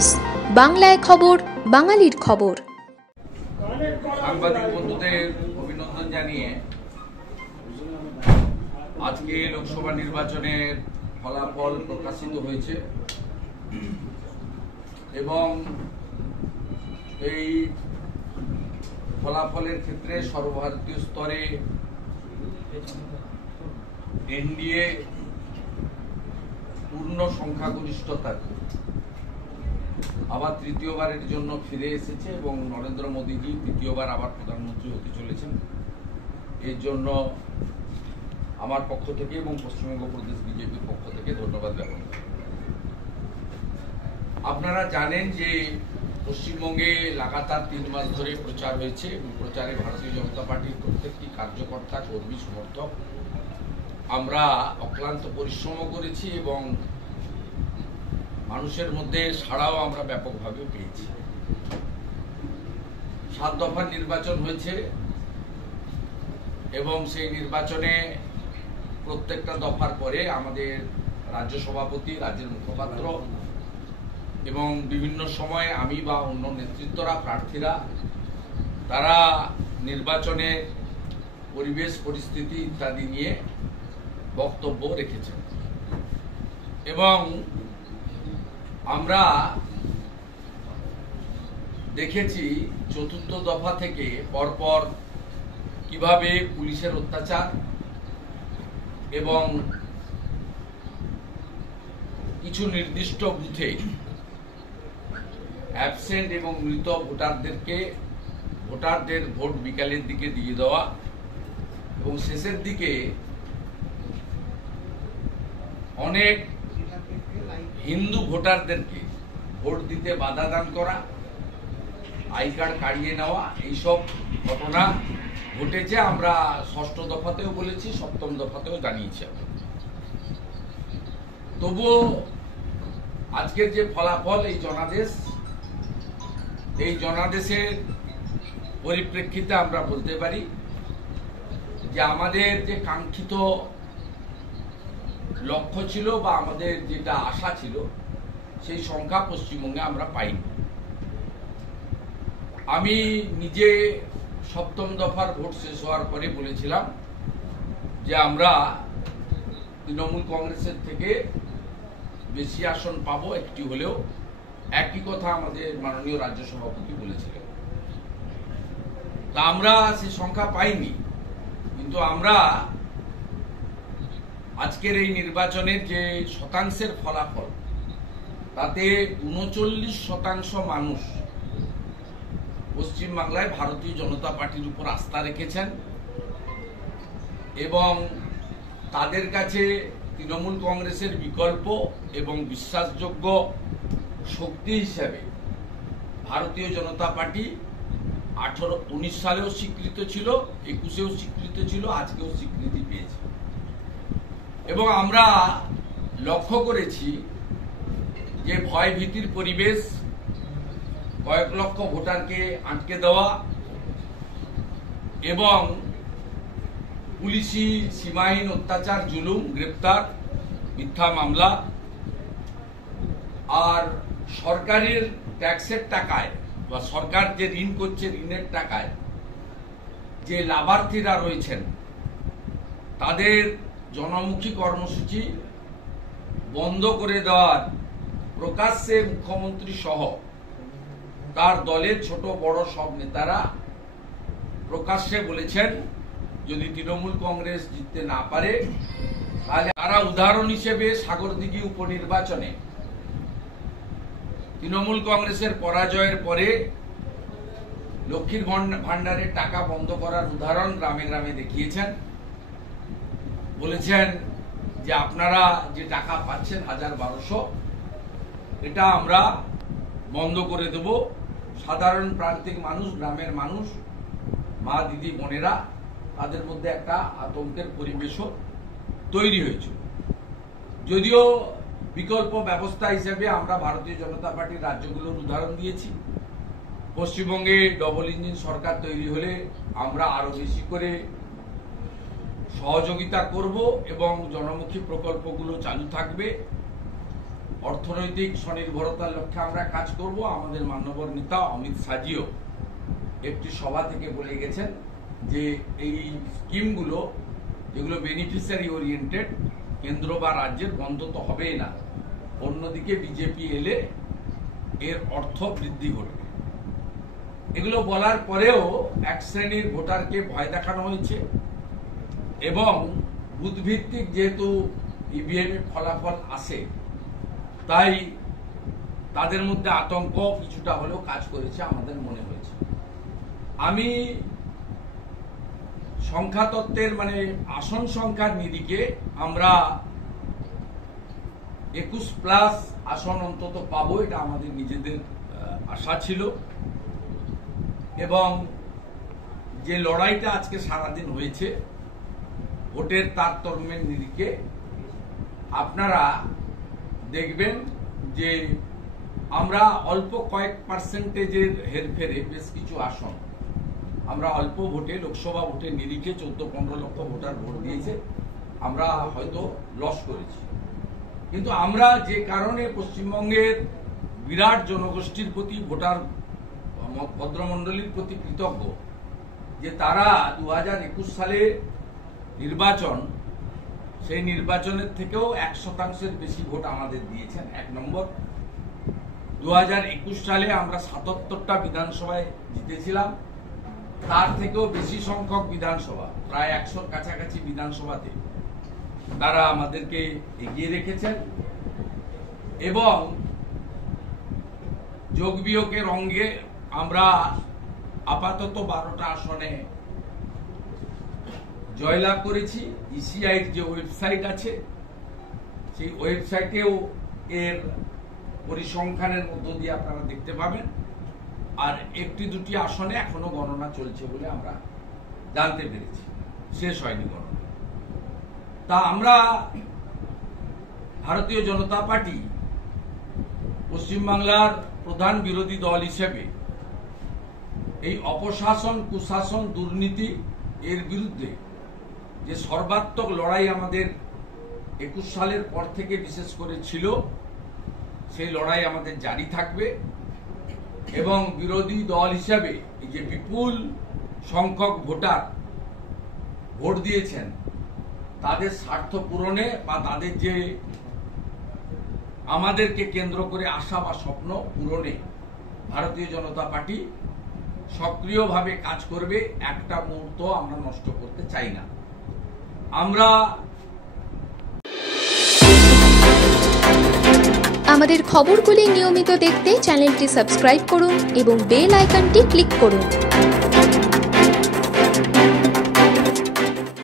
News, বাংলায় খবর, বাঙালির খবর। সাংবাদিক বন্ধুদের অভিনন্দন জানিয়ে আজকে লোকসভা নির্বাচনের ফলাফল প্রকাশিত হয়েছে এবং এই ফলাফলের ক্ষেত্রে সর্বভারতীয় স্তরে এনডিএ পূর্ণ সংখ্যাগরিষ্ঠতার আবার তৃতীয়বারের জন্য ফিরে এসেছে এবং নরেন্দ্র মোদীজি তৃতীয়বার আবার প্রধানমন্ত্রী হতে চলেছেন। এর জন্য আমার পক্ষ থেকে এবং পশ্চিমবঙ্গ প্রদেশ বিজেপির পক্ষ থেকে ধন্যবাদ জ্ঞাপন করি। আপনারা জানেন যে পশ্চিমবঙ্গে লাগাতার 3 মাস ধরে প্রচার হয়েছে এবং প্রচারে ভারতীয় জনতা পার্টির প্রত্যেকটি কার্যকর্তা, কর্মী, সমর্থক আমরা অক্লান্ত পরিশ্রম করেছি এবং মানুষের মধ্যে সাড়াও আমরা ব্যাপকভাবে পেয়েছি। 7 দফার নির্বাচন হয়েছে এবং সেই নির্বাচনে প্রত্যেকটা দফার পরে আমাদের রাজ্য সভাপতি, রাজ্যের মুখপাত্র এবং বিভিন্ন সময়ে আমি বা অন্য নেতৃত্বরা, প্রার্থীরা তারা নির্বাচনে পরিবেশ পরিস্থিতি ইত্যাদি নিয়ে বক্তব্য রেখেছেন এবং আমরা দেখেছি 4র্থ দফা থেকে পরপর কিভাবে পুলিশের অত্যাচার এবং কিছু নির্দিষ্ট বুথে অ্যাবসেন্ট এবং মৃত ভোটারদের ভোট বিকালের দিকে দিয়ে দেওয়া এবং শেষের দিকে অনেক হিন্দু ভোটারদেরকে ভোট দিতে বাধা দান করা, আই কার্ড কাড়িয়ে নেওয়া, এইসব ঘটনা ঘটেছে। আমরা 6ষ্ঠ দফাতেও বলেছি, 7ম দফাতেও জানিয়েছি। তবুও আজকের যে ফলাফল, এই জনাদেশের পরিপ্রেক্ষিতে আমরা বলতে পারি যে আমাদের যে কাঙ্ক্ষিত লক্ষ্য ছিল বা আমাদের যেটা আশা ছিল সেই সংখ্যা পশ্চিমবঙ্গে আমরা পাইনি। আমি নিজে 7ম দফার ভোট শেষ হওয়ার পরে বলেছিলাম যে আমরা তৃণমূল কংগ্রেসের থেকে বেশি আসন পাবো একটি হলেও। একই কথা আমাদের মাননীয় রাজ্য সভাপতি বলেছিলেন। তা আমরা সেই সংখ্যা পাইনি, কিন্তু আমরা আজকের এই নির্বাচনের যে শতাংশের ফলাফল, তাতে 39% মানুষ পশ্চিমবাংলায় ভারতীয় জনতা পার্টির উপর আস্থা রেখেছেন এবং তাদের কাছে তৃণমূল কংগ্রেসের বিকল্প এবং বিশ্বাসযোগ্য শক্তি হিসাবে ভারতীয় জনতা পার্টি 19 সালেও স্বীকৃত ছিল, 21-এও স্বীকৃত ছিল, আজকেও স্বীকৃতি পেয়েছে। এবং আমরা লক্ষ্য করেছি যে ভয় ভীতির পরিবেশ, কয়েক লক্ষ ভোটারকে আটকে দেওয়া এবং পুলিশি সীমাহীন অত্যাচার, জুলুম, গ্রেপ্তার, মিথ্যা মামলা আর সরকারের ট্যাক্সের টাকায় বা সরকার যে ঋণ করছে ঋণের টাকায় যে লাভার্থীরা রয়েছেন তাদের জনমুখী কর্মসূচি বন্ধ করে দেওয়ার প্রকাশ্যে মুখ্যমন্ত্রী সহ তার দলের ছোট বড় সব নেতারা প্রকাশ্যে বলেছেন যদি তৃণমূল কংগ্রেস জিততে না পারে তাহলে তারা উদাহরণ হিসেবে সাগরদিঘি উপনির্বাচনে তৃণমূল কংগ্রেসের পরাজয়ের পরে লক্ষ্মীর ভান্ডারের টাকা বন্ধ করার উদাহরণ গ্রামে গ্রামে দেখিয়েছেন। বলেছেন যে আপনারা যে টাকা পাচ্ছেন 1000-1200, এটা আমরা বন্ধ করে দেব। সাধারণ প্রান্তিক মানুষ, গ্রামের মানুষ, মা, দিদি, বোনেরা, তাদের মধ্যে একটা আতঙ্কের পরিবেশও তৈরি হয়েছিল। যদিও বিকল্প ব্যবস্থা হিসেবে আমরা ভারতীয় জনতা পার্টির রাজ্যগুলোর উদাহরণ দিয়েছি। পশ্চিমবঙ্গে ডবল ইঞ্জিন সরকার তৈরি হলে আমরা আরো বেশি করে সহযোগিতা করব এবং জনমুখী প্রকল্পগুলো চালু থাকবে। অর্থনৈতিক স্বনির্ভরতার লক্ষ্যে আমরা কাজ করব। আমাদের মাননীয় নেতা অমিত শাহজিও একটি সভা থেকে বলে গেছেন যে এই স্কিমগুলো যেগুলো বেনিফিশিয়ারি ওরিয়েন্টেড, কেন্দ্র বা রাজ্যের বন্ধ তো হবেই না, অন্যদিকে বিজেপি এলে এর অর্থ বৃদ্ধি ঘটবে। এগুলো বলার পরেও এক শ্রেণীর ভোটারকে ভয় দেখানো হয়েছে এবং বুথভিত্তিক যেহেতু ইভিএম এর ফলাফল আসে, তাই তাদের মধ্যে আতঙ্ক কিছুটা হলেও কাজ করেছে আমাদের মনে হয়েছে। আমি সংখ্যাতত্ত্বের আসন সংখ্যার নিরিখে আমরা 21+ আসন অন্তত পাবো, এটা আমাদের নিজেদের আশা ছিল। এবং যে লড়াইটা আজকে সারাদিন হয়েছে ভোটের তারতম্যের নিরিখে, আপনারা দেখবেন যে আমরা অল্প কয়েক পার্সেন্টেজের হেরফেরে বেশ কিছু আসন আমরা অল্প ভোটে, লোকসভা ভোটের নিরিখে 14-15 লক্ষ ভোটার ভোট দিয়েছে, আমরা হয়তো লস করেছি। কিন্তু আমরা যে কারণে পশ্চিমবঙ্গের বিরাট জনগোষ্ঠীর প্রতি, ভোটার ভদ্রমণ্ডলীর প্রতি কৃতজ্ঞ যে তারা 2021 সালে নির্বাচন, সেই নির্বাচনের থেকেও 1% বেশি ভোট আমাদের দিয়েছেন। 1 নম্বর, 2021 সালে আমরা 77টা বিধানসভায় জিতেছিলাম, তার থেকেও বেশি সংখ্যক বিধানসভা, প্রায় 100-র কাছাকাছি বিধানসভাতে তারা আমাদেরকে এগিয়ে রেখেছেন। এবং যোগ বিয়োগের অঙ্গে আমরা আপাতত 12টা আসনে জয়লাভ করেছি। ইসিআইর যে ওয়েবসাইট আছে, সেই ওয়েবসাইটেও এর পরিসংখ্যানের মধ্য দিয়ে আপনারা দেখতে পাবেন। আর 1-2টি আসনে এখনো গণনা চলছে বলে আমরা জানতে পেরেছি, শেষ হয়নি গণনা। তা আমরা ভারতীয় জনতা পার্টি পশ্চিমবাংলার প্রধান বিরোধী দল হিসেবে এই অপশাসন, কুশাসন, দুর্নীতি এর বিরুদ্ধে যে সর্বাত্মক লড়াই আমাদের 21 সালের পর থেকে বিশেষ করে ছিল, সেই লড়াই আমাদের জারি থাকবে। এবং বিরোধী দল হিসাবে এই যে বিপুল সংখ্যক ভোটার ভোট দিয়েছেন, তাদের স্বার্থ পূরণে বা তাদের যে আমাদেরকে কেন্দ্র করে আশা বা স্বপ্ন পূরণে ভারতীয় জনতা পার্টি সক্রিয়ভাবে কাজ করবে। একটা মুহূর্ত আমরা নষ্ট করতে চাই না। আমরা আমাদের খবরগুলি নিয়মিত দেখতে চ্যানেলটি সাবস্ক্রাইব করুন এবং বেল আইকনটি ক্লিক করুন।